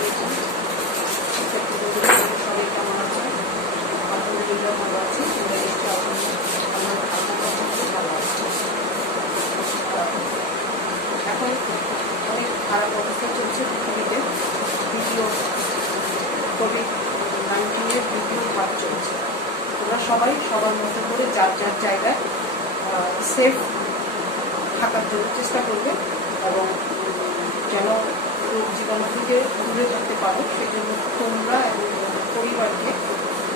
করেছেন। সবাই কেমন আছেন? আলহামদুলিল্লাহ ভালো আছি। ভালো আছে। এখন অনেক খারাপ অবস্থা চলছে পৃথিবীতে। দ্বিতীয় কোভিড-19 দ্বিতীয় ভাগ চলছে। তোমরা সবাই সবার মতো করে যার যার জায়গায় সেফ থাকার জন্য চেষ্টা করবে এবং যেন রোগ জীবাণু থেকে দূরে থাকতে পারো সেজন্য তোমরা এবং পরিবারকে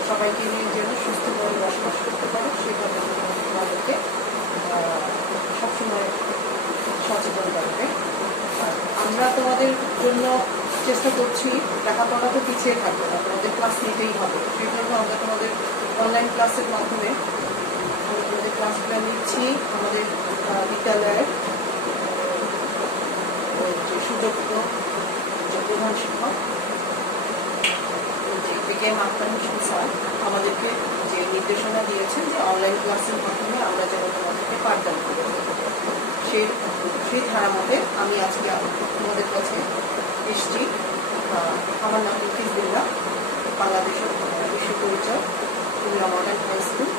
সবাইকে নিয়ে যেন সুস্থভাবে বসবাস করতে পারো সেভাবে তোমাদেরকে সবসময় সচেতন করবে। আমরা তোমাদের জন্য চেষ্টা করছি, লেখাপড়া তো পিছিয়ে থাকবে না, তোমাদের ক্লাস নিতেই হবে। সেই জন্য আমরা তোমাদের অনলাইন ক্লাসের মাধ্যমে আমরা তোমাদের ক্লাসগুলো নিচ্ছি। আমাদের বিদ্যালয়ের যে সুযোগ্য যে প্রধান শিক্ষক যে মাহতাব হোসেন স্যার আমাদেরকে যে নির্দেশনা দিয়েছেন যে অনলাইন ক্লাসের মাধ্যমে আমরা যেন তোমাদেরকে পাঠদান করি, সেই ধারা মতে আমি আজকে তোমাদের কাছে এসছি। আমার নাম হিজবুল্লাহ, বাংলাদেশের বিশ্ব পরিচয় কুমিল্লা মডার্ন হাই স্কুল।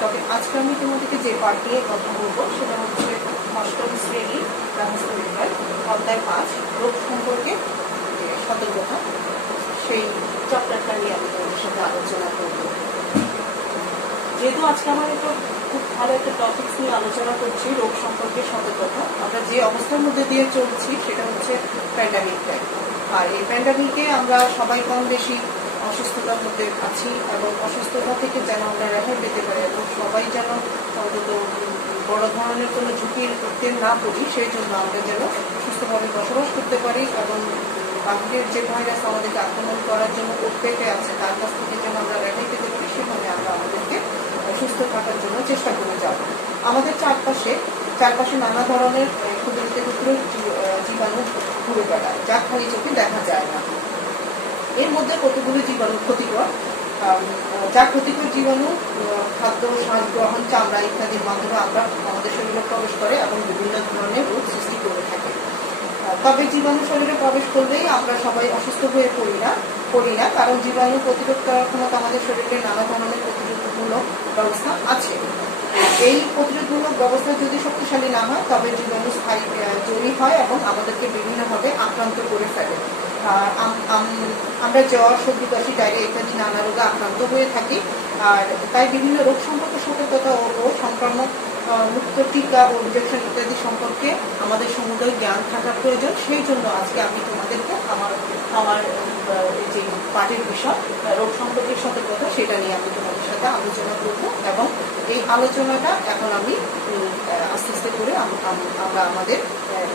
তবে আজকে আমি তোমাদেরকে যে পাঠ নিয়ে কথা বলবো সেটা হচ্ছে অষ্টম শ্রেণী রাজস্ব বিভাগ অধ্যায় 5 রোগ সম্পর্কে যে সতর্কতা, সেই চ্যাপ্টারটা নিয়ে আমি তোমাদের সাথে আলোচনা করব। যেহেতু আজকে আমার একটা খুব ভালো একটা টপিকস নিয়ে আলোচনা করছি, রোগ সম্পর্কে সতর্কতা। আমরা যে অবস্থার মধ্যে দিয়ে চলছি সেটা হচ্ছে প্যান্ডামিক টাইম। আর এই প্যান্ডামিকে আমরা সবাই কম বেশি অসুস্থতার মধ্যে আছি এবং অসুস্থতা থেকে যেন আমরা রেহাই পেতে পারি এবং সবাই যেন অন্তত বড় ধরনের কোনো ঝুঁকির মধ্যে না পড়ি, সেই জন্য আমরা যেন সুস্থভাবে বসবাস করতে পারি এবং বাহিরের যে ভাইরাস আমাদেরকে আক্রমণ করার জন্য উৎপেতে আছে তার কাছ থেকে যেন আমরা রেহাই পেতে পারি, সেভাবে আমরা আমাদেরকে সুস্থ থাকার জন্য চেষ্টা করে যাব। আমাদের চারপাশে নানা ধরনের ক্ষুদ্র ক্ষুদ্র জীবাণু ঘুরে বেড়ায়, যা খালি চোখে দেখা যায় না। এর মধ্যে কতগুলো জীবাণু ক্ষতিকর, যা ক্ষতিকর জীবাণু খাদ্য, শ্বাস গ্রহণ, চামড়া ইত্যাদির মাধ্যমে আমরা আমাদের শরীরে প্রবেশ করে এবং বিভিন্ন ধরনের রোগ সৃষ্টি করে থাকে। তবে জীবাণু শরীরে প্রবেশ করলেই আমরা সবাই অসুস্থ হয়ে পড়ি না, কারণ জীবাণু প্রতিরোধ করার ক্ষমতা আমাদের শরীরে নানা ধরনের প্রতিরোধমূলক ব্যবস্থা আছে। এই প্রতিরোধমূলক ব্যবস্থা যদি শক্তিশালী না হয় তবে জীবাণু স্থায়ী জয়ী হয় এবং আমাদেরকে বিভিন্নভাবে আক্রান্ত করে ফেলে। আমরা জ্বর, সর্দি, কাশি, ডায়রিয়া ইত্যাদি নানা রোগে আক্রান্ত হয়ে থাকি। আর তাই বিভিন্ন রোগ সম্পর্কে সতর্কতা ও সংক্রামক মুক্ত টিকা ও ইনজেকশন ইত্যাদি সম্পর্কে আমাদের সমুদয় জ্ঞান থাকা প্রয়োজন। সেই জন্য আজকে আমি তোমাদেরকে আমার যে পাঠের বিষয় রোগ সম্পর্কে সতর্কতা, সেটা নিয়ে আমি তোমাদের সাথে আলোচনা করব এবং এই আলোচনাটা এখন আমি আস্তে আস্তে করে আমরা আমাদের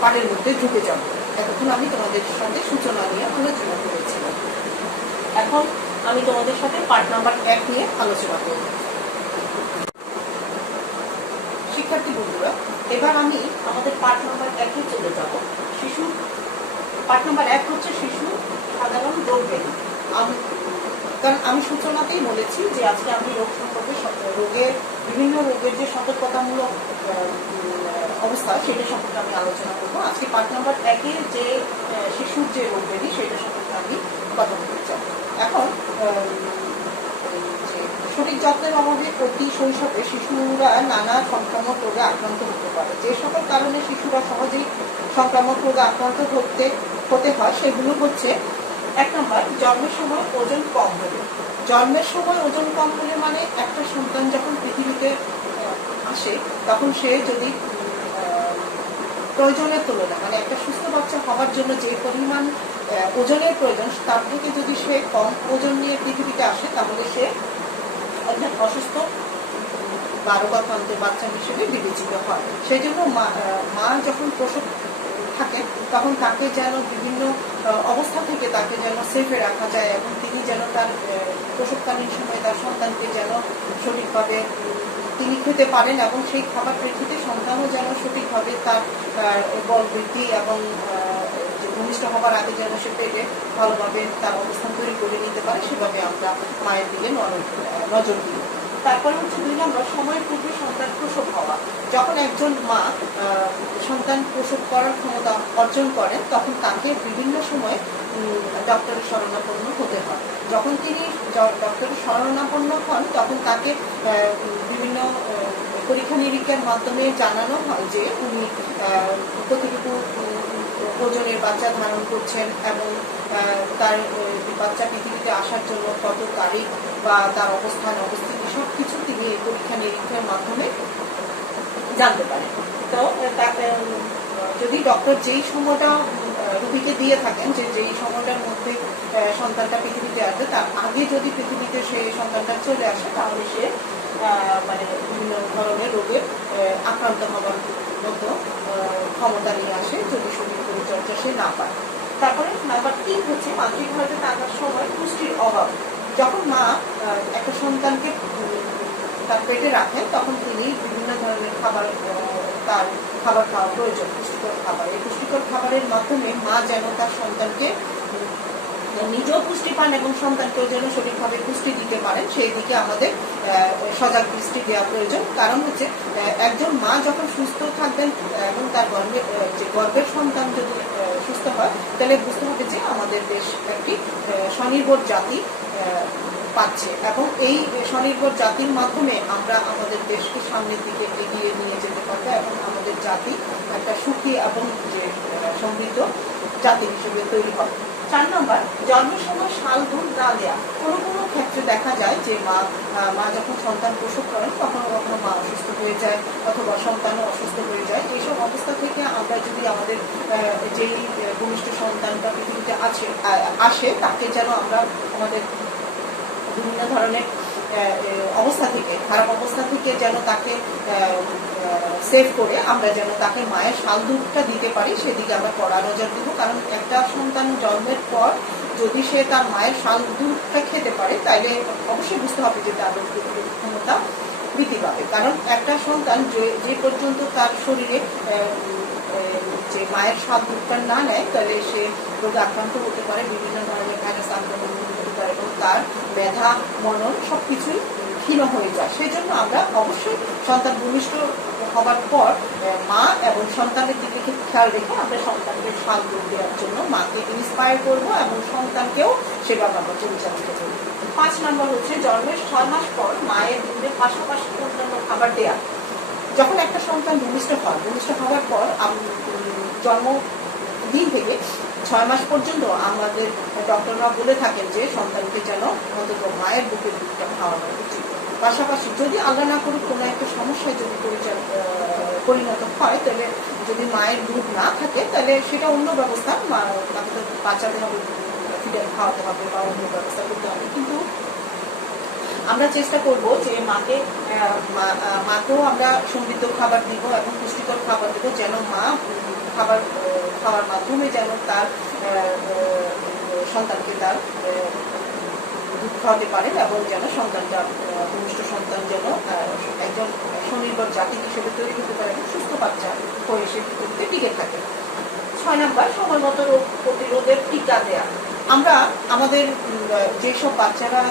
পাঠের মধ্যে ঢুকে যাব। এতক্ষণ আমি তোমাদের সাথে সূচনা নিয়ে আলোচনা করেছিলাম। এখন আমি তোমাদের সাথে পাঠ নাম্বার 1 নিয়ে আলোচনা করব। শিক্ষার্থী বন্ধুরা, এবার আমি আমাদের পাঠ নাম্বার 1-এ চলে যাব। পাঠ নাম্বার 1 হচ্ছে শিশু সাধারণ রোগ ব্যাধি। কারণ আমি সূচনাতেই বলেছি যে আজকে আমি রোগ সম্পর্কে বিভিন্ন রোগের যে সতর্কতামূলক অবস্থা সেটা সম্পর্কে আমি আলোচনা করব। আজকে পাঠ নাম্বার 1-এ যে শিশুর যে রোগ ব্যাধি সেটা সম্পর্কে আমি কথা বলতে চাই। এখন সঠিক যত্নের অভাবে অতি শৈশবে শিশুরা নানা সংক্রামক রোগে আক্রান্ত হতে পারে। যে সকল কারণে শিশুরা সহজেই সংক্রামক রোগে আক্রান্ত হতে হয় সেগুলো হচ্ছে: 1 নম্বর, জন্মের সময় ওজন কম হলে। জন্মের সময় ওজন কম হলে মানে একটা সন্তান যখন পৃথিবীতে আসে তখন সে যদি প্রয়োজনের তুলনায় মানে একটা সুস্থ বাচ্চা হওয়ার জন্য যে পরিমাণ ওজনের প্রয়োজন তার থেকে যদি সে কম ওজন নিয়ে পৃথিবীতে আসে তাহলে সে অর্থাৎ অসুস্থ বারোকাক্রান্ত বাচ্চা হিসেবে বিবেচিত হয়। সেই জন্য মা যখন প্রসব থাকে তখন তাকে যেন বিভিন্ন অবস্থা থেকে তাকে যেন সেফে রাখা যায় এবং তিনি যেন তার প্রসবকালীন সময় তার সন্তানকে যেন সঠিকভাবে তিনি খেতে পারেন এবং সেই খাবার প্রেক্ষিতে সন্তানও যেন সঠিকভাবে তার বল বৃদ্ধি এবং ভূমিষ্ঠ হবার আগে যেন সে পেটে ভালোভাবে তার অবস্থান তৈরি করে নিতে পারে, সেভাবে আমরা মায়ের দিকে নজর দিই। তারপরে হচ্ছে 2 নম্বর, সময়ের পূর্বে সন্তান প্রসব হওয়া। যখন একজন মা সন্তান প্রসব করার ক্ষমতা অর্জন করেন তখন তাকে বিভিন্ন সময়ে ডক্টরের শরণাপন্ন হতে হয়। যখন তিনি ডক্টরের শরণাপন্ন হন তখন তাকে বিভিন্ন পরীক্ষা নিরীক্ষার মাধ্যমে জানানো হয় যে উনি কতটুকু ওজনের বাচ্চা ধারণ করছেন এবং তার বাচ্চা পৃথিবীতে আসার জন্য কত তারিখ বা তার অবস্থিতি সবকিছু তিনি এই পরীক্ষা নিরীক্ষার মাধ্যমে জানতে পারেন। তো যদি ডক্টর যেই সময়টা রোগীকে দিয়ে থাকেন যে যেই সময়টার মধ্যে সন্তানটা পৃথিবীতে আসবে তার আগে যদি পৃথিবীতে সেই সন্তানটা চলে আসে তাহলে সে মানে বিভিন্ন ধরনের রোগের আক্রান্ত হওয়ার মতো ক্ষমতা নিয়ে আসে যদি শরীর পরিচর্যা সে না পায়। তারপরে নাম্বার 3 হচ্ছে মাতৃগর্ভে থাকার সময় পুষ্টির অভাব। যখন মা একটা সন্তানকে তার পেটে রাখেন তখন তিনি বিভিন্ন ধরনের তার খাবার খাওয়া প্রয়োজন, পুষ্টিকর খাবার। এই পুষ্টিকর খাবারের মাধ্যমে মা যেন তার সন্তানকে নিজেও পুষ্টি পান এবং সন্তানকেও যেন সঠিকভাবে পুষ্টি দিতে পারেন সেই দিকে আমাদের সজাগ দৃষ্টি দেওয়া প্রয়োজন। কারণ হচ্ছে একজন মা যখন সুস্থ থাকবেন এবং তার গর্ভের সন্তান যদি সুস্থ হয় তাহলে বুঝতে হবে যে আমাদের দেশ একটি স্বনির্ভর জাতি পাচ্ছে এবং এই স্বনির্ভর জাতির মাধ্যমে আমরা আমাদের দেশকে সামনের দিকে এগিয়ে নিয়ে যেতে পারবো এবং আমাদের জাতি একটা সুখী এবং যে সমৃদ্ধ জাতি হিসেবে তৈরি হবে। 4 নম্বর, জন্মের সময় শাল দুধ না দেওয়া। কোনো ক্ষেত্রে দেখা যায় যে মা যখন সন্তান প্রসব করেন কখনো কখনো মা অসুস্থ হয়ে যায় অথবা সন্তানও অসুস্থ হয়ে যায়। এইসব অবস্থা থেকে আমরা যদি আমাদের যেই ভূমিষ্ঠ সন্তানটা পৃথিবীতে আসে তাকে যেন আমরা আমাদের বিভিন্ন ধরনের খারাপ অবস্থা থেকে যেন তাকে সেভ করে আমরা যেন তাকে মায়ের শাল দুধটা দিতে পারি সেদিকে আমরা কড়া নজর দেবো। কারণ একটা সন্তান জন্মের পর যদি সে তার মায়ের শাল দুধটা খেতে পারে তাইলে অবশ্যই বুঝতে হবে যে তার রোগ প্রতিরোধ ক্ষমতা বৃদ্ধি পাবে। কারণ একটা সন্তান যে পর্যন্ত তার শরীরে যে মায়ের শাল দুধটা না নেয় তাহলে সে রোগে আক্রান্ত হতে পারে, বিভিন্ন ধরনের ভাইরাস আক্রমণ হতে পারে এবং তার মেধা মনন সবকিছুই ক্ষীণ হয়ে যায়। সেই জন্য আমরা অবশ্যই সন্তান ভূমিষ্ঠ হবার পর মা এবং সন্তানের দিকে খেয়াল রেখে আমরা সন্তানকে শাল দুধ দেওয়ার জন্য মাকে ইন্সপায়ার করবো এবং সন্তানকেও সেভাবে আমরা পরিচালিত করবো। 5 নম্বর হচ্ছে জন্মের 6 মাস পর মায়ের দুধের পাশাপাশি অন্যান্য খাবার দেয়া। যখন একটা সন্তান ভূমিষ্ঠ হওয়ার পর জন্মদিন থেকে 6 মাস পর্যন্ত আমাদের ডক্টররা বলে থাকেন যে সন্তানকে যেন অন্তত মায়ের বুকের দুধটা খাওয়ানো উচিত। পাশাপাশি যদি আল্লাহ না করুক কোনো একটা সমস্যায় যদি পরিণত হয় তাহলে যদি মায়ের দুধ না থাকে তাহলে সেটা অন্য ব্যবস্থা, তাকে তো বাঁচাতে হবে, ফিডার খাওয়াতে হবে বা অন্য ব্যবস্থা করতে হবে। কিন্তু আমরা চেষ্টা করব যে মাকেও আমরা সমৃদ্ধ খাবার দিব এবং পুষ্টিকর খাবার দেবো যেন মা খাওয়ার মাধ্যমে যেন তার সন্তানকে তার দুধ খাওয়াতে পারেন এবং যেন সন্তানটা ভূমিষ্ঠ সন্তান যেন একজন স্বনির্ভর জাতি হিসেবে তৈরি হতে পারে এবং সুস্থ বাচ্চা হয়ে সে পৃথিবীতে টিকে থাকে। 6 নম্বর, সময় মতো রোগ প্রতিরোধের টিকা দেয়া। আমরা আমাদের যেসব বাচ্চারা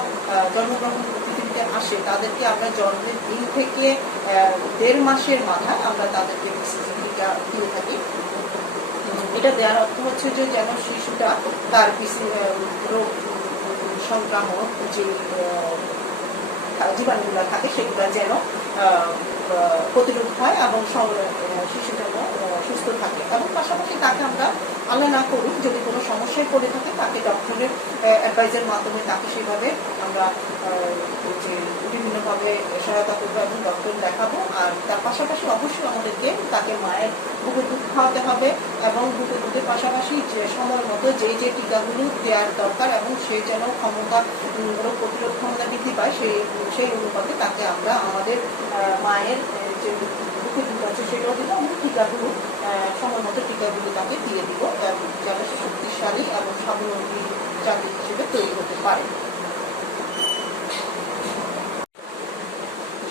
জন্মগ্রহণ পৃথিবীতে আসে তাদেরকে আমরা জন্মের দিন থেকে 1.5 মাসের মাথায় আমরা তাদেরকে টিকা দিয়ে থাকি। এটা দেওয়ার অর্থ হচ্ছে যে যেন শিশুটা তার রোগ সংক্রামক যে জীবাণুগুলো থাকে সেগুলো যেন প্রতিরোধ হয় এবং শিশু যেন সুস্থ থাকে এবং পাশাপাশি তাকে আমরা আল্লাহ না করুক যদি কোনো সমস্যায় পড়ে থাকে তাকে ডক্টরের অ্যাডভাইসের মাধ্যমে তাকে সেভাবে আমরা যে বিভিন্নভাবে সহায়তা করবো এবং ডক্টর দেখাবো। আর তার পাশাপাশি অবশ্যই আমাদেরকে তাকে মায়ের বুকের দুধ খাওয়াতে হবে এবং বুকের দুধের পাশাপাশি যে সময় মতো যে টিকাগুলো দেওয়ার দরকার এবং সে যেন রোগ প্রতিরোধ ক্ষমতা বৃদ্ধি পায় সেই অনুপাতে তাকে আমরা আমাদের মায়ের যে বুকের দুধ আছে সেটাও দিব এবং টিকাগুলো সময় মতো টিকাগুলো তাকে দিয়ে দিব যেন সে শক্তিশালী এবং স্বাবলম্বী জাতি হিসেবে তৈরি হতে পারে।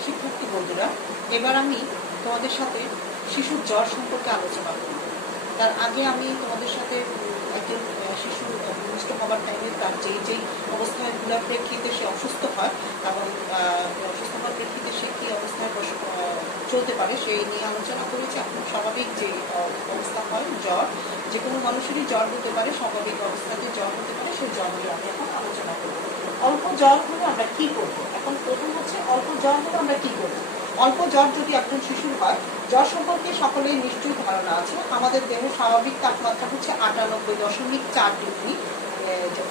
শিক্ষার্থী বন্ধুরা, এবার আমি তোমাদের সাথে শিশুর জ্বর সম্পর্কে আলোচনা করব। তার আগে আমি তোমাদের সাথে একজন শিশু ভূমিষ্ঠ হবার টাইমে তার যেই অবস্থাগুলোর প্রেক্ষিতে সে অসুস্থ হয় এবং অসুস্থ হওয়ার প্রেক্ষিতে সে কী অবস্থায় চলতে পারে সেই নিয়ে আলোচনা করেছি। এখন স্বাভাবিক যে অবস্থা হয় জ্বর, যে কোনো মানুষেরই জ্বর হতে পারে, স্বাভাবিক অবস্থাতে জ্বর হতে পারে, সেই জ্বর নিয়ে আমি এখন আলোচনা করব। অল্প জ্বর হলে আমরা কি করব? এখন প্রথম হচ্ছে অল্প জ্বর হলে আমরা কি করব। অল্প জ্বর যদি একজন শিশুর হয়, জ্বর সম্পর্কে সকলেই নিশ্চয়ই ধারণা আছে। আমাদের দেহ স্বাভাবিক তাপমাত্রা হচ্ছে 98.4 ডিগ্রি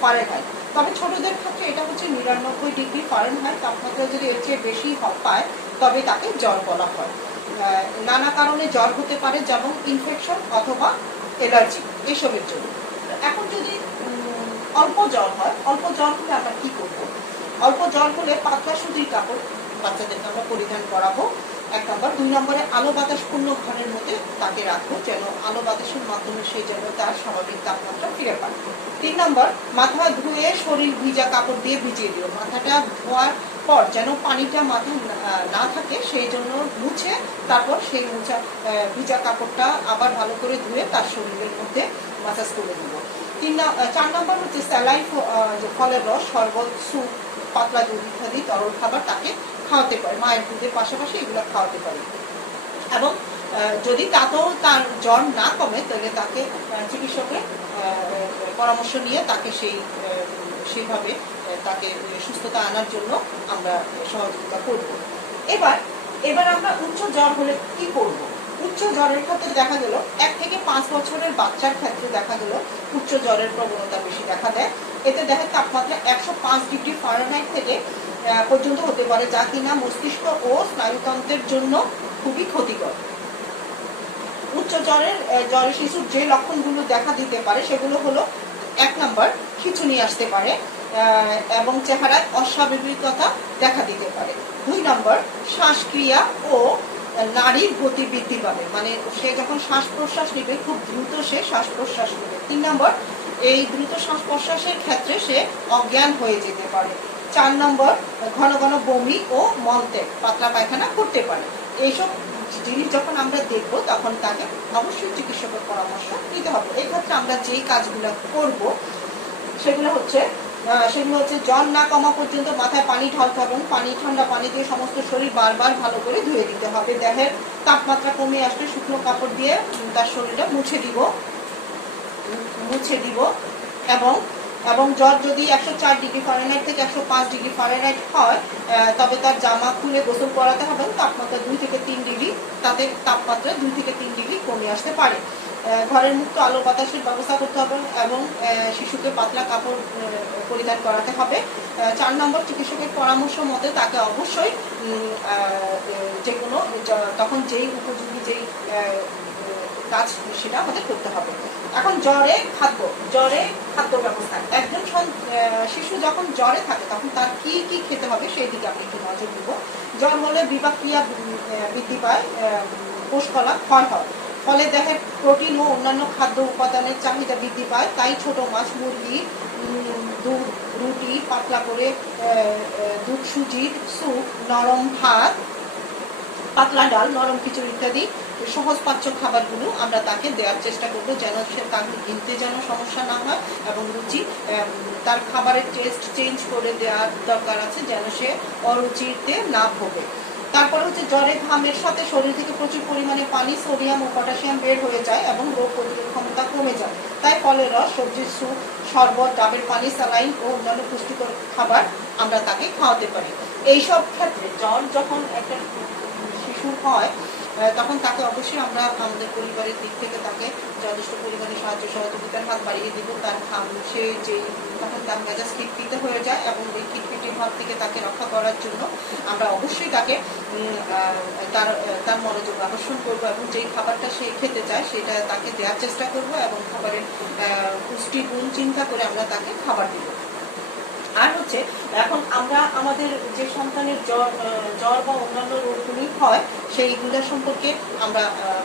ফারেনহাইট। তবে ছোটদের ক্ষেত্রে এটা হচ্ছে 99 ডিগ্রি ফারেনহাইট তাপমাত্রা। যদি এর চেয়ে বেশি পায় তবে তাকে জ্বর বলা হয়। নানা কারণে জ্বর হতে পারে, যেমন ইনফেকশন অথবা অ্যালার্জি, এসবের জন্য। এখন যদি অল্প জ্বর হয়, অল্প জ্বর হলে আমরা কি করব? অল্প জ্বর হলে পাতলা সুতির কাপড় বাচ্চাদেরকে আমরা পরিধান করাবো, 1 নম্বর। 2 নম্বরে আলো বাতাস পূর্ণ ঘরের মধ্যে তাকে রাখবো, যেন আলো বাতাসের মাধ্যমে সেই যেন তার স্বাভাবিক তাপমাত্রা ফিরে পায়। 3 নম্বর, মাথা ধুয়ে শরীর ভিজা কাপড় দিয়ে ভিজিয়ে দিও। মাথাটা ধোয়ার পর যেন পানিটা মাথায় না থাকে, সেই জন্য মুছে তারপর সেই ভিজা কাপড়টা আবার ভালো করে ধুয়ে তার শরীরের মধ্যে মাসাজ করে দিব। 4 নম্বর হচ্ছে স্যালাইন, ফলের রস, শরবত, স্যুপ, পাতলা দুধ ইত্যাদি তরল খাবার তাকে খাওয়াতে পারে। মায়ের দুধের পাশাপাশি এগুলো খাওয়াতে পারে। এবং যদি তাতেও তার জ্বর না কমে, তাহলে তাকে চিকিৎসকের পরামর্শ নিয়ে তাকে সেইভাবে তাকে সুস্থতা আনার জন্য আমরা সহযোগিতা করব। এবার আমরা উচ্চ জ্বর হলে কি করব? উচ্চ জ্বরের ক্ষেত্রে দেখা গেল 1 থেকে 5 বছরের বাচ্চার ক্ষেত্রে দেখা গেল উচ্চ জ্বরের প্রবণতা বেশি দেখা দেয়। এতে দেখা তাপমাত্রা 105 ডিগ্রি ফারেনহাইট থেকে পর্যন্ত হতে পারে, যা কিনা মস্তিষ্ক ও স্নায়ুতন্ত্রের জন্য খুবই ক্ষতিকর। উচ্চ জ্বরের শিশুর যে লক্ষণগুলো দেখা দিতে পারে সেগুলো হলো, 1 নম্বর, খিঁচুনি আসতে পারে এবং চেহারায় অস্বাভাবিকতা দেখা দিতে পারে। 2 নম্বর, শ্বাসক্রিয়া ও নাড়ির গতি বৃদ্ধি পাবে, মানে সে যখন শ্বাস প্রশ্বাস নেবে খুব দ্রুত সে শ্বাস প্রশ্বাস নেবে। 3 নম্বর, এই দ্রুত শ্বাস প্রশ্বাসের ক্ষেত্রে সে অজ্ঞান হয়ে যেতে পারে। 4 নম্বর, ঘন ঘন বমি ও মলত্যাগ, পাতলা পায়খানা করতে পারে। এইসব জিনিস যখন আমরা দেখব তখন তাকে অবশ্যই চিকিৎসকের পরামর্শ নিতে হবে। এই ক্ষেত্রে আমরা যেই কাজগুলো করব সেগুলো হচ্ছে জ্বর না কমা পর্যন্ত মাথায় পানি ঢালতে হবে, ঠান্ডা পানি দিয়ে সমস্ত শরীর বারবার ভালো করে ধুয়ে দিতে হবে। দেহের তাপমাত্রা কমে আসলে শুকনো কাপড় দিয়ে তার শরীরটা মুছে দিব এবং জ্বর যদি 104 ডিগ্রি ফারেনহাইট থেকে 105 ডিগ্রি ফারেনহাইট হয়, তবে তার জামা খুলে গোসল করাতে হবে। তাপমাত্রা 2 থেকে 3 ডিগ্রি, তাতে তাপমাত্রা 2 থেকে 3 ডিগ্রি কমে আসতে পারে। ঘরের মুক্ত আলো বাতাসের ব্যবস্থা করতে হবে এবং শিশুকে পাতলা কাপড় পরিধান করাতে হবে। 4 নম্বর, চিকিৎসকের পরামর্শ মতে তাকে অবশ্যই যে কোনো তখন যেই উপযোগী যেই কাজ সেটা আমাদের করতে হবে। এখন জ্বরে খাদ্য ব্যবস্থা। একজন শিশু যখন জ্বরে থাকে তখন তার কি কি খেতে হবে সেই দিকে আমি একটু নজর দিব। জ্বর হলে বিপাক ক্রিয়া বৃদ্ধি পায়, কোষকলা ক্ষয় হয়, ফলে দেহের প্রোটিন ও অন্যান্য খাদ্য উপাদানের চাহিদা বৃদ্ধি পায়। তাই ছোট মাছ, মুরগি, দুধ, রুটি, পাতলা করে দুধ, সুজি, স্যুপ, নরম ভাত, পাতলা ডাল, নরম খিচুড়ি ইত্যাদি সহজ পাচ্য খাবারগুলো আমরা তাকে দেওয়ার চেষ্টা করবো, যেন সে তার গিলতে যেন সমস্যা না হয় এবং রুচি তার খাবারের টেস্ট চেঞ্জ করে দেওয়ার দরকার আছে, যেন সে অরুচিতে না ভোগে। তারপরে হচ্ছে জ্বরে ঘামের সাথে শরীর থেকে প্রচুর পরিমাণে পানি, সোডিয়াম ও পটাশিয়াম বের হয়ে যায় এবং রোগ প্রতিরোধ ক্ষমতা কমে যায়। তাই ফলের রস, সবজির স্যুপ, শরবত, ডাবের পানি, স্যালাইন ও অন্যান্য পুষ্টিকর খাবার আমরা তাকে খাওয়াতে পারি। এইসব ক্ষেত্রে জ্বর যখন একটা শিশু হয় তখন তাকে অবশ্যই আমরা আমাদের পরিবারের দিক থেকে তাকে যথেষ্ট পরিমাণে সাহায্য সহযোগিতার হাত বাড়িয়ে দিব। তার সে তখন তার মেজাজ খিটখিটে হয়ে যায় এবং এই খিটখিটে ভাব থেকে তাকে রক্ষা করার জন্য আমরা অবশ্যই তাকে তার মনোযোগ আকর্ষণ করবো এবং যেই খাবারটা সে খেতে চায় সেটা তাকে দেওয়ার চেষ্টা করব এবং খাবারের পুষ্টি গুণ চিন্তা করে আমরা তাকে খাবার দিব। আর হচ্ছে এখন আমরা আমাদের যে সন্তানের জ্বর বা অন্যান্য রোগগুলি হয় সেইগুলোর সম্পর্কে আমরা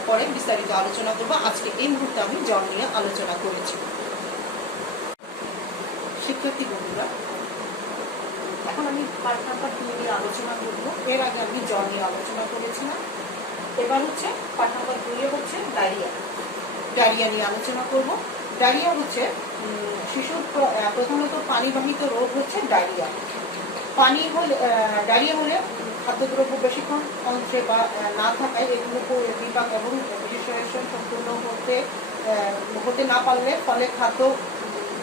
পরে বিস্তারিত আলোচনা করবো। আজকে এই মুহূর্তে আমি জ্বর নিয়ে আলোচনা করেছি। শিক্ষার্থী বন্ধুরা, এখন আমি পার্ট নাম্বার 2 নিয়ে আলোচনা করবো। এর আগে আমি জ্বর নিয়ে আলোচনা করেছিলাম। এবার হচ্ছে পার্ট নাম্বার 2 হচ্ছে ডায়রিয়া নিয়ে আলোচনা করব। ডায়রিয়া হচ্ছে শিশুর প্রধানত পানিবাহিত রোগ হচ্ছে ডায়রিয়া। পানি হলে ডায়রিয়া হলে খাদ্যদ্রব্য বেশিক্ষণ অন্ত্রে বা না থাকায় এগুলো বিপাক এবং বিশেষণ সম্পূর্ণ হতে না পারলে ফলে খাদ্য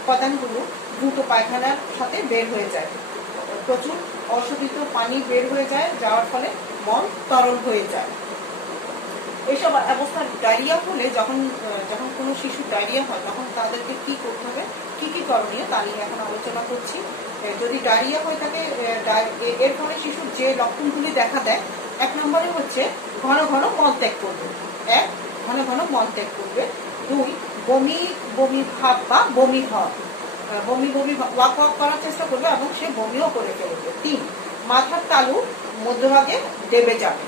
উপাদানগুলো দ্রুত পায়খানার সাথে বের হয়ে যায়। প্রচুর অশোধিত পানি বের হয়ে যায়, যাওয়ার ফলে মল তরল হয়ে যায়। এইসব অবস্থা ডায়রিয়া হলে যখন কোনো শিশুর ডায়রিয়া হয় তখন তাদেরকে কি করতে হবে, কি কি করণীয় তা নিয়ে এখন আলোচনা করছি। যদি ডায়রিয়া হয়ে থাকে এর ফলে শিশুর যে লক্ষণগুলি দেখা দেয়, 1 নম্বরে হচ্ছে ঘন ঘন মলত্যাগ করবে। 1 ঘন ঘন মলত্যাগ করবে। 2 বমি বমি ভাব বা বমি হওয়া, বমি ওয়াক করার চেষ্টা করবে এবং সে বমিও করে ফেলবে। 3 মাথার তালু মধ্যভাগে দেবে যাবে।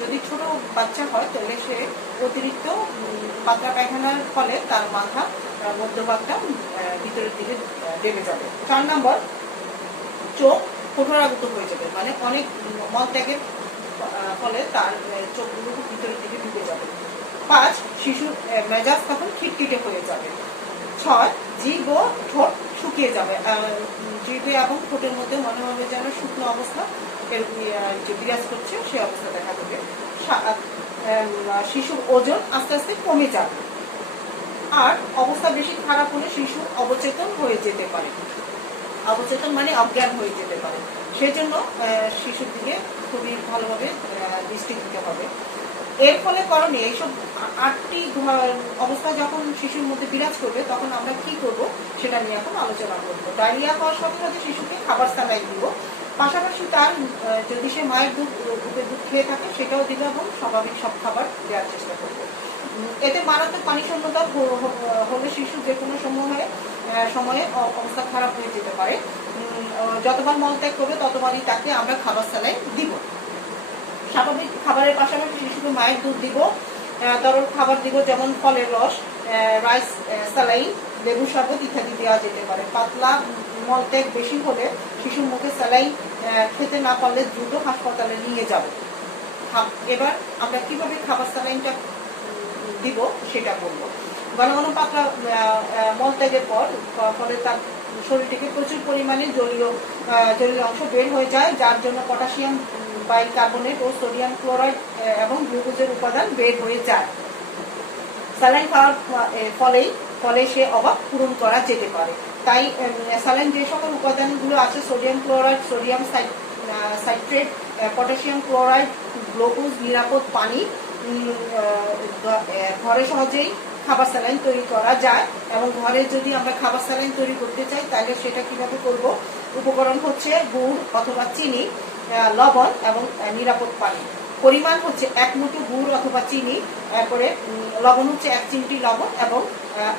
যদি ছোট বাচ্চা হয় তাহলে সে অতিরিক্ত পাতলা পায়খানার ফলে তার মাথা মধ্যভাগটা ভিতরের দিকে দেবে যাবে। 4 নম্বর চোখ কঠোরাগত হয়ে যাবে, মানে অনেক মলত্যাগের ফলে তার চোখগুলো ভিতরের দিকে ঢুকে যাবে। 5 শিশুর মেজাজ তখন খিটখিটে হয়ে যাবে। 6 জিভ ও ঠোঁট শুকিয়ে যাবে, জিভে এবং ঠোঁটের মধ্যে মনে হবে যেন শুকনো অবস্থা যে বিরাজ করছে সে অবস্থা দেখা দেবে। 7 শিশুর ওজন আস্তে আস্তে কমে যাবে। আর অবস্থা বেশি খারাপ হলে শিশু অবচেতন হয়ে যেতে পারে, অবচেতন মানে অজ্ঞান হয়ে যেতে পারে। সেজন্য শিশুর দিকে খুবই ভালোভাবে দৃষ্টি দিতে হবে। এর ফলে করণীয় এইসব 8টি অবস্থা যখন শিশুর মধ্যে বিরাজ করবে তখন আমরা কি করব সেটা নিয়ে এখন আলোচনা করব। ডায়রিয়া হওয়ার সাথে সাথে শিশুকে খাবার স্যালাইন দিব, পাশাপাশি তার যদি সে মায়ের বুকের দুধ খেয়ে থাকে সেটাও দিব এবং স্বাভাবিক সব খাবার দেওয়ার চেষ্টা করব। এতে মারাত্মক পানি শূন্যতা হলে শিশু যে কোনো সময়ে অবস্থা খারাপ হয়ে যেতে পারে। যতবার মলত্যাগ করবে ততবারই তাকে আমরা খাবার স্যালাইন দিব। স্বাভাবিক খাবারের পাশাপাশি শিশুকে মায়ের দুধ দিব, তরল খাবার দিব যেমন ফলের রস, রাইস, স্যালাইন, লেবু শরবত ইত্যাদি দেওয়া যেতে পারে। পাতলা মলত্যাগ বেশি হলে শিশুর মুখে স্যালাইন খেতে না পারলে দ্রুত হাসপাতালে নিয়ে যাবে। এবার আমরা কিভাবে খাবার স্যালাইনটা দিব সেটা বলবো। ঘন ঘন পাতলা মলত্যাগের ফলে তার শরীর থেকে প্রচুর পরিমাণে জলীয় অংশ বের হয়ে যায়, যার জন্য পটাশিয়াম বাইকার্বনেট ও সোডিয়াম ক্লোরাইড এবং গ্লুকোজের উপাদান বের হয়ে যায়। স্যালাইন খাওয়ার ফলে সে অভাব পূরণ করা যেতে পারে। তাই স্যালাইন যে সকল উপাদানগুলো আছে, sodium chloride, sodium citrate, potassium chloride, glucose, নিরাপদ পানি, ঘরে সহজেই খাবার স্যালাইন তৈরি করা যায়। এবং ঘরে যদি আমরা খাবার স্যালাইন তৈরি করতে চাই তাহলে সেটা কিভাবে করব? উপকরণ হচ্ছে গুড় অথবা চিনি, লবণ এবং নিরাপদ পানি। পরিমাণ হচ্ছে 1 মুঠো গুড় অথবা চিনি, এরপরে লবণ হচ্ছে 1 চিমটি লবণ এবং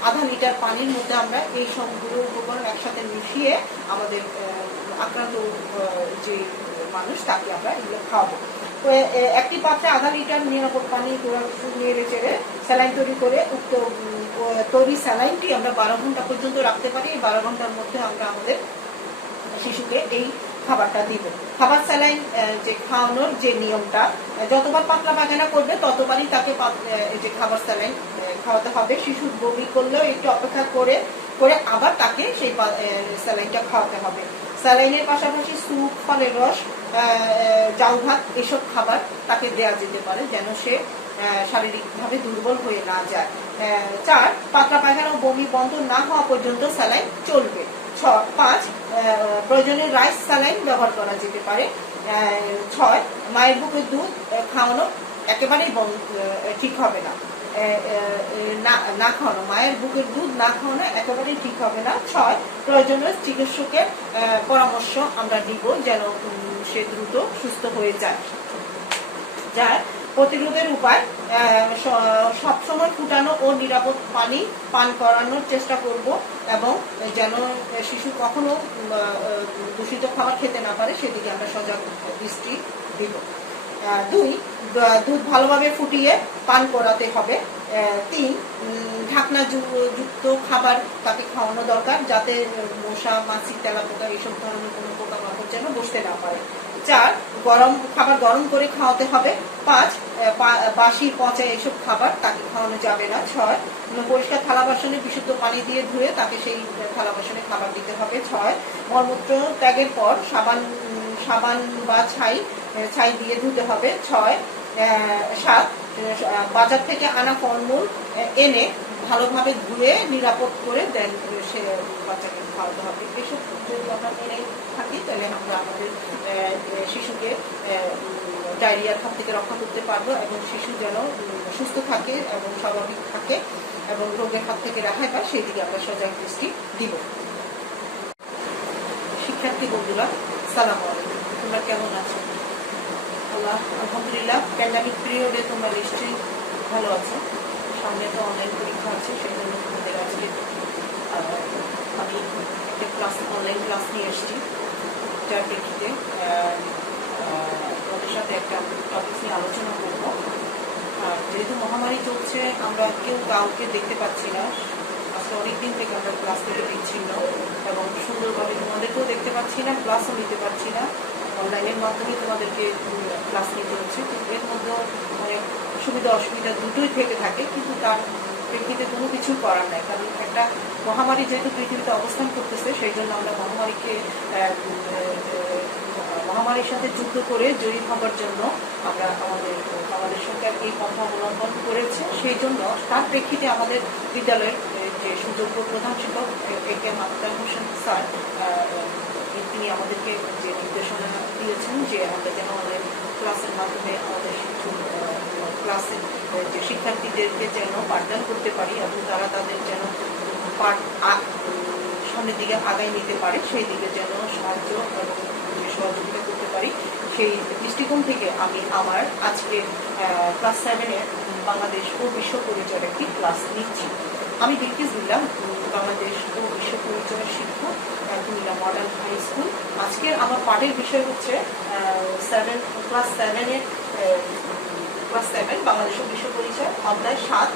আধা লিটার পানির মধ্যে আমরা এই সবগুলো উপকরণ একসাথে মিশিয়ে আমাদের আক্রান্ত যে মানুষ তাকে আমরা এগুলো খাওয়াবো। তো একটি পাত্রে আধা লিটার নিরাপদ পানি নেড়ে চেড়ে স্যালাইন তৈরি করে উক্ত তৈরি স্যালাইনটি আমরা 12 ঘন্টা পর্যন্ত রাখতে পারি। 12 ঘন্টার মধ্যে আমরা আমাদের শিশুকে এই খাবারটা দিব। খাবার স্যালাইন যে খাওয়ানোর যে নিয়মটা, যতবার পাতলা পায়খানা করবে ততবারই তাকে যে খাবার স্যালাইন খাওয়াতে হবে। শিশুর বমি করলেও একটু অপেক্ষা করে আবার তাকে সেই স্যালাইনটা খাওয়াতে হবে। স্যালাইনের পাশাপাশি স্যুপ, ফলের রস, চাল ভাত এসব খাবার তাকে দেওয়া যেতে পারে যেন সে শারীরিকভাবে দুর্বল হয়ে না যায়। 4 পাতলা পায়খানা ও বমি বন্ধ না হওয়া পর্যন্ত স্যালাইন চলবে। 5 প্রয়োজনে রাইস স্যালাইন ব্যবহার করা যেতে পারে। 6 মায়ের বুকের দুধ খাওয়ানো একেবারেই ঠিক হবে না, না খাওয়ানো, মায়ের বুকের দুধ না খাওয়ানো একেবারেই ঠিক হবে না। 6 প্রয়োজনে চিকিৎসকের পরামর্শ আমরা দিব যেন সে দ্রুত সুস্থ হয়ে যায়। যার প্রতিরোধের উপায় সবসময় ফুটানো ও নিরাপদ পানি পান করানোর চেষ্টা করব এবং যেন শিশু কখনো দূষিত খাবার খেতে না পারে সেদিকে আমরা সজাগ দৃষ্টি দিব। 2 দুধ ভালোভাবে ফুটিয়ে পান করাতে হবে। 3 ঢাকনা যুক্ত খাবার তাকে খাওয়ানো দরকার যাতে মশা, মাছি, তেলাপোকা এইসব ধরনের কোনো পোকামাকড় যেন বসতে না পারে। 4 খাবার গরম করে খাওয়াতে হবে। 5 বাসি পচা এসব খাবার তাকে খাওয়ানো যাবে না। 6 পরিষ্কার থালা বাসনে বিশুদ্ধ পানি দিয়ে ধুয়ে তাকে সেই থালা বাসনে খাবার দিতে হবে। 6 মলমূত্র ত্যাগের পর সাবান বা ছাই দিয়ে ধুতে হবে। 7 বাজার থেকে আনা ফলমূল এনে ভালোভাবে ধুয়ে নিরাপদ করে দেন সে বাচ্চাকে খাওয়াতে হবে। এসব যদি আমরা মেনে থাকি তাহলে আমরা আমাদের শিশুকে ডায়রিয়ার হাত থেকে রক্ষা করতে পারবো এবং শিশু যেন সুস্থ থাকে এবং স্বাভাবিক থাকে এবং রোগের হাত থেকে রেহাই পায় সেই দিকে আমরা সজাগ দৃষ্টি দিব। শিক্ষার্থী বন্ধুরা, সালামু আলাইকুম। তোমরা কেমন আছো? আলহামদুলিল্লাহ। প্যান্ডামিক পিরিয়ডে তোমরা নিশ্চয়ই ভালো আছো। সামনে তো অনলাইন পরীক্ষা আছে, সেই জন্য তোমাদের আজকে আমি একটা অনলাইন ক্লাস নিয়ে এসেছি, যার প্রেক্ষিতে তোমাদের সাথে একটা টপিক নিয়ে আলোচনা করবো। যেহেতু মহামারী চলছে, আমরা কেউ কাউকে দেখতে পাচ্ছি না। আজকে অনেকদিন থেকে আমরা ক্লাস থেকে বিচ্ছিন্ন এবং সুন্দরভাবে তোমাদেরকেও দেখতে পাচ্ছি না, ক্লাসও নিতে পারছি না। অনলাইনের মাধ্যমে তোমাদেরকে ক্লাস নিতে হচ্ছে। কিন্তু এর মধ্যেও অনেক সুবিধা অসুবিধা দুটোই থেকে থাকে, কিন্তু তার প্রেক্ষিতে কোনো কিছু করার নাই। কারণ একটা মহামারী যেহেতু পৃথিবীতে অবস্থান করতেছে, সেই জন্য আমরা মহামারীর সাথে যুদ্ধ করে জয়ী হবার জন্য আমরা আমাদের সরকার এই পন্থা অবলম্বন করেছে। সেই জন্য তার প্রেক্ষিতে আমাদের বিদ্যালয়ের যে সুযোগ্য প্রধান শিক্ষক এ.কে.এম. আখতার হোসেন স্যার, তিনি আমাদেরকে যে নির্দেশনা দিয়েছেন যে আমরা যেন আমাদের ক্লাসের মাধ্যমে আমাদের ক্লাসের যে শিক্ষার্থীদেরকে যেন পাঠদান করতে পারি এবং তারা তাদের যেন সামনের দিকে আগায় নিতে পারে, সেই দিকে যেন সাহায্য এবং সহযোগিতা করতে পারি। সেই দৃষ্টিকোণ থেকে আমি আমার আজকে ক্লাস 7-এর বাংলাদেশ ও বিশ্ব পরিচয়ের একটি ক্লাস নিচ্ছি। আমি বিলকিস বিল্লাহ, বাংলাদেশ ও বিশ্ব পরিচয়ের শিক্ষক, কুমিল্লা মডেল হাই স্কুল। আজকের আমার পাঠের বিষয় হচ্ছে ক্লাস 7 বাংলাদেশ ও বিশ্ব পরিচয়, অধ্যায় 7।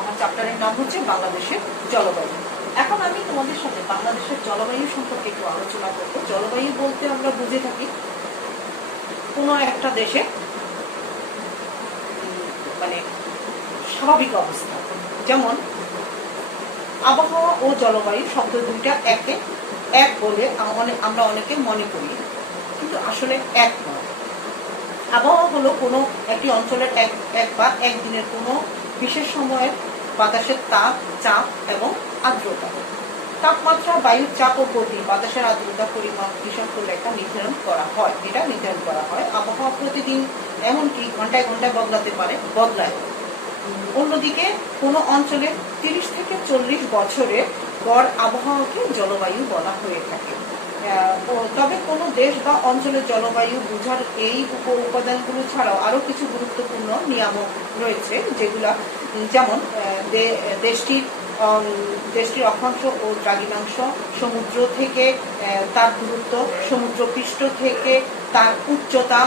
আমার চ্যাপ্টারের নাম হচ্ছে বাংলাদেশের জলবায়ু। এখন আমি তোমাদের সাথে বাংলাদেশের জলবায়ু সম্পর্কে একটু আলোচনা করব। জলবায়ু বলতে আমরা বুঝে থাকি কোনো একটা দেশে মানে স্বাভাবিক অবস্থা, যেমন আবহাওয়া ও জলবায়ু শব্দ দুইটা এক বলে আমরা অনেকে মনে করি, কিন্তু আসলে এক নয়। আবহাওয়া হলো কোনো একটি অঞ্চলের এক বা একদিনের কোনো বিশেষ সময়ের বাতাসের তাপ, চাপ এবং আর্দ্রতা। তাপমাত্রা, বায়ুর চাপ ও গতি, বাতাসের আর্দ্রতার পরিমাপ হিসাব করে এটা নির্ধারণ করা হয়। আবহাওয়া প্রতিদিন এমনকি ঘন্টায় ঘন্টায় বদলায়। অন্যদিকে কোনো অঞ্চলে 30 থেকে 40 বছরে গড় আবহাওয়াকে জলবায়ু বলা হয়ে থাকে। তবে কোনো দেশ বা অঞ্চলের জলবায়ু বোঝার এই উপাদানগুলো ছাড়াও আরো কিছু গুরুত্বপূর্ণ নিয়ামক রয়েছে, যেগুলা যেমন দেশটির অক্ষাংশ ও দ্রাঘিমাংশ, সমুদ্র থেকে তার দূরত্ব, সমুদ্রপৃষ্ঠ থেকে তার উচ্চতা,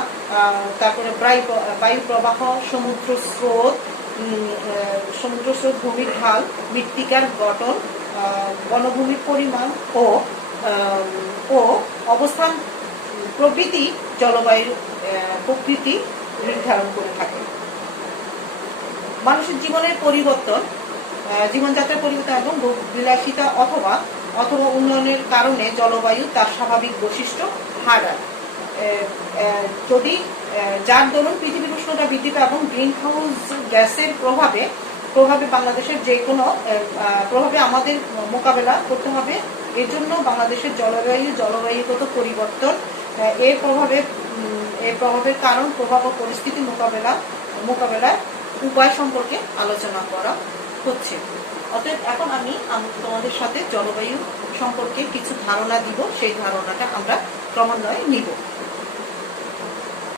তারপরে বায়ু প্রবাহ, সমুদ্র স্রোত, ভূমির ঢাল, মৃত্তিকার গঠন, বনভূমির পরিমাণ ও অবস্থান প্রভৃতি জলবায়ুর প্রকৃতি নির্ধারণ করে থাকে। মানুষের জীবনযাত্রার পরিবর্তন এবং বিলাসিতা অথবা উন্নয়নের কারণে জলবায়ু তার স্বাভাবিক বৈশিষ্ট্য হারায়। যদি যার দরুন পৃথিবীর উষ্ণতা বৃদ্ধি পায় এবং গ্রিন হাউস গ্যাসের প্রভাবে বাংলাদেশের যে কোনো প্রভাবে আমাদের মোকাবেলা করতে হবে। এর জন্য বাংলাদেশের জলবায়ুগত পরিবর্তন, এর প্রভাবের কারণ, প্রভাব ও পরিস্থিতি মোকাবেলার উপায় সম্পর্কে আলোচনা করা হচ্ছে। অতএব এখন আমি তোমাদের সাথে জলবায়ু সম্পর্কে কিছু ধারণা দিব, সেই ধারণাটা আমরা ক্রমান্বয়ে নিব।